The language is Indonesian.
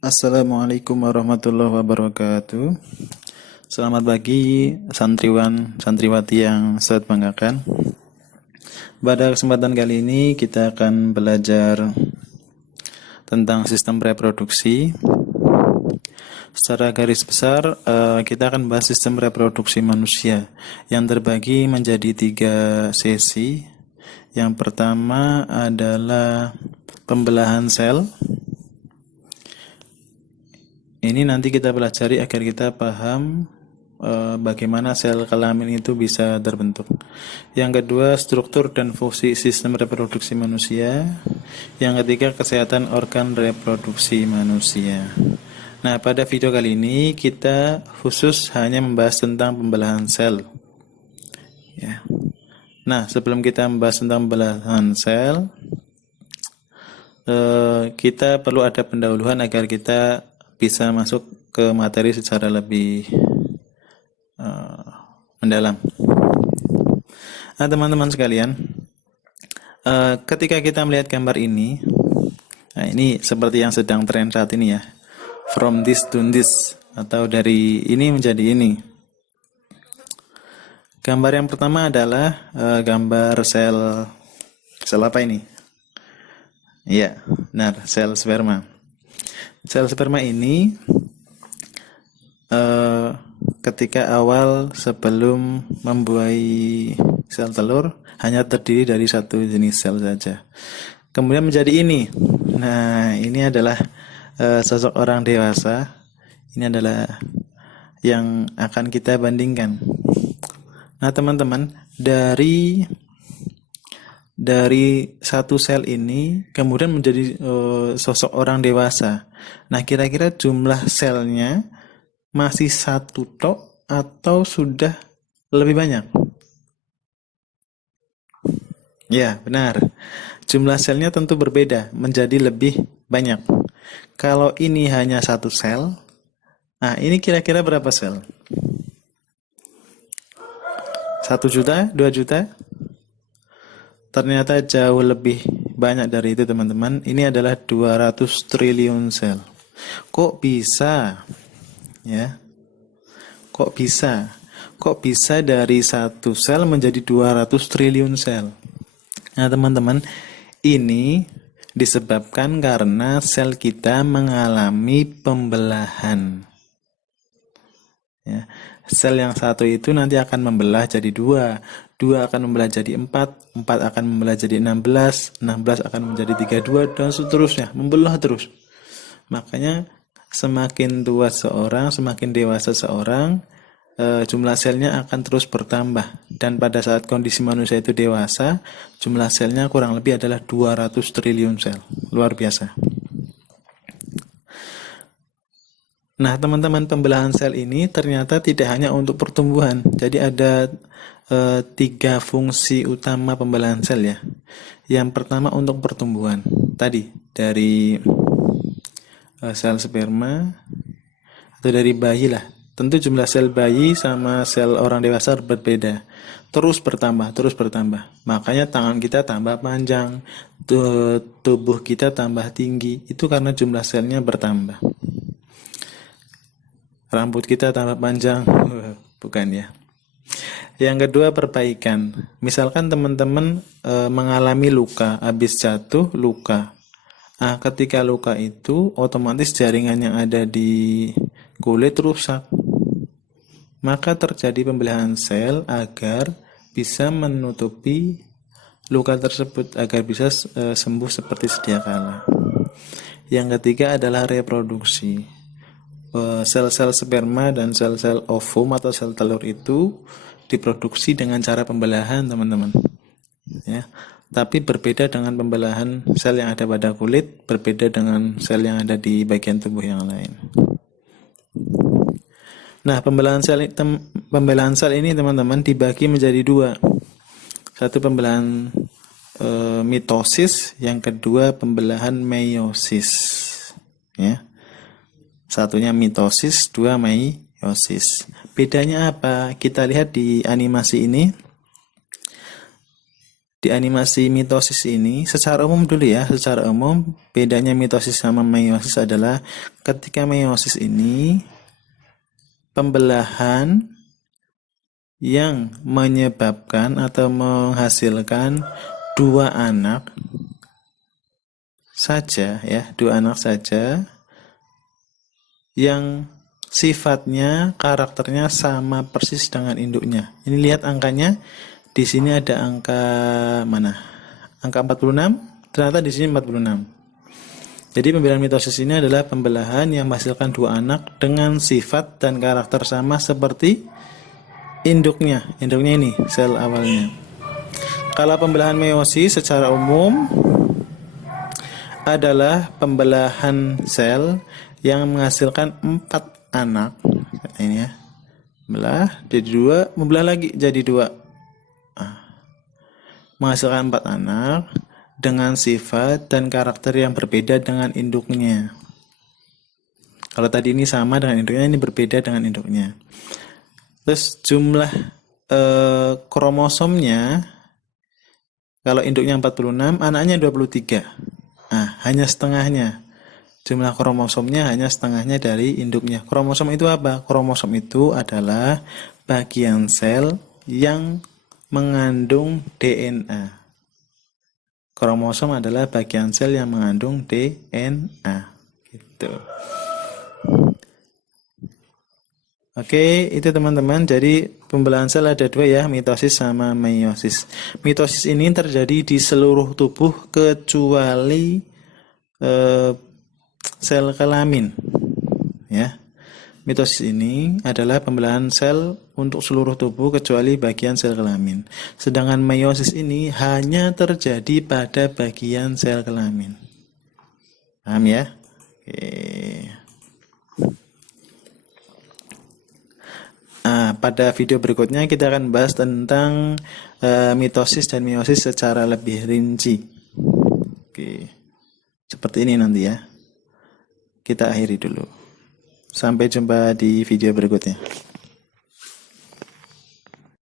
Assalamualaikum warahmatullahi wabarakatuh. Selamat pagi santriwan santriwati yang saya banggakan. Pada kesempatan kali ini kita akan belajar tentang sistem reproduksi. Secara garis besar kita akan bahas sistem reproduksi manusia yang terbagi menjadi 3 sesi. Yang pertama adalah pembelahan sel. Ini nanti kita pelajari agar kita paham bagaimana sel kelamin itu bisa terbentuk. Yang kedua, struktur dan fungsi sistem reproduksi manusia. Yang ketiga, kesehatan organ reproduksi manusia. Nah, pada video kali ini kita khusus hanya membahas tentang pembelahan sel. Ya. Nah, sebelum kita membahas tentang pembelahan sel, kita perlu ada pendahuluan agar kita bisa masuk ke materi secara lebih mendalam. Nah, teman-teman sekalian, ketika kita melihat gambar ini, nah ini seperti yang sedang tren saat ini ya, from this to this, atau dari ini menjadi ini. Gambar yang pertama adalah gambar sel apa ini? Iya, benar, sel sperma. Sel sperma ini ketika awal sebelum membuahi sel telur hanya terdiri dari satu jenis sel saja. Kemudian menjadi ini. Nah, ini adalah sosok orang dewasa. Ini adalah yang akan kita bandingkan. Nah, teman-teman, dari satu sel ini kemudian menjadi sosok orang dewasa. Nah, kira-kira jumlah selnya masih satu tok atau sudah lebih banyak? Ya, benar. Jumlah selnya tentu berbeda, menjadi lebih banyak. Kalau ini hanya satu sel, nah ini kira-kira berapa sel? 1 juta? 2 juta? Ternyata jauh lebih banyak dari itu, teman-teman. Ini adalah 200 triliun sel. Kok bisa? Ya. Kok bisa? Kok bisa dari satu sel menjadi 200 triliun sel? Nah, teman-teman, ini disebabkan karena sel kita mengalami pembelahan. Ya. Sel yang satu itu nanti akan membelah jadi 2, 2 akan membelah jadi 4, 4 akan membelah jadi 16, 16 akan menjadi 32, dan seterusnya, membelah terus. Makanya semakin tua seorang, semakin dewasa seorang, jumlah selnya akan terus bertambah. Dan pada saat kondisi manusia itu dewasa, jumlah selnya kurang lebih adalah 200 triliun sel. Luar biasa. Nah, teman-teman, pembelahan sel ini ternyata tidak hanya untuk pertumbuhan. Jadi ada 3 fungsi utama pembelahan sel ya. Yang pertama untuk pertumbuhan. Tadi dari sel sperma atau dari bayi lah. Tentu jumlah sel bayi sama sel orang dewasa berbeda. Terus bertambah, terus bertambah. Makanya tangan kita tambah panjang, tubuh kita tambah tinggi. Itu karena jumlah selnya bertambah. Rambut kita tambah panjang, bukan ya. Yang kedua, perbaikan. Misalkan teman-teman mengalami luka, habis jatuh luka. Nah, ketika luka itu otomatis jaringan yang ada di kulit rusak. Maka terjadi pembelahan sel agar bisa menutupi luka tersebut, agar bisa sembuh seperti sedia kala. Yang ketiga adalah reproduksi. Sel-sel sperma dan sel-sel ovum atau sel telur itu diproduksi dengan cara pembelahan, teman-teman. Ya. Tapi berbeda dengan pembelahan sel yang ada pada kulit, berbeda dengan sel yang ada di bagian tubuh yang lain. Nah, pembelahan sel ini, teman-teman, dibagi menjadi 2. Satu pembelahan mitosis, yang kedua pembelahan meiosis. Ya. Satunya mitosis, 2 meiosis. Bedanya apa? Kita lihat di animasi ini. di animasi mitosis ini, secara umum dulu ya, secara umum bedanya mitosis sama meiosis adalah ketika meiosis ini pembelahan yang menyebabkan atau menghasilkan dua anak saja ya, dua anak saja yang sifatnya, karakternya sama persis dengan induknya. Ini lihat angkanya. Di sini ada angka mana? Angka 46. Ternyata di sini 46. Jadi pembelahan mitosis ini adalah pembelahan yang menghasilkan dua anak dengan sifat dan karakter sama seperti induknya. Induknya ini sel awalnya. Kalau pembelahan meiosis secara umum adalah pembelahan sel yang menghasilkan 4 anak. Ini ya. Belah jadi 2, membelah lagi jadi 2. Menghasilkan 4 anak dengan sifat dan karakter yang berbeda dengan induknya. Kalau tadi ini sama dengan induknya, ini berbeda dengan induknya. Terus jumlah kromosomnya, kalau induknya 46, anaknya 23. Nah, hanya setengahnya. Jumlah kromosomnya hanya setengahnya dari induknya. Kromosom itu apa? Kromosom itu adalah bagian sel yang mengandung DNA. Kromosom adalah bagian sel yang mengandung DNA. Gitu. Oke, itu teman-teman. Jadi pembelahan sel ada 2 ya, mitosis sama meiosis. Mitosis ini terjadi di seluruh tubuh kecuali sel kelamin. Ya. Mitosis ini adalah pembelahan sel untuk seluruh tubuh kecuali bagian sel kelamin. Sedangkan meiosis ini hanya terjadi pada bagian sel kelamin. Paham ya? Oke. Nah, pada video berikutnya kita akan bahas tentang mitosis dan meiosis secara lebih rinci. Oke. Seperti ini nanti ya. Kita akhiri dulu. Sampai jumpa di video berikutnya.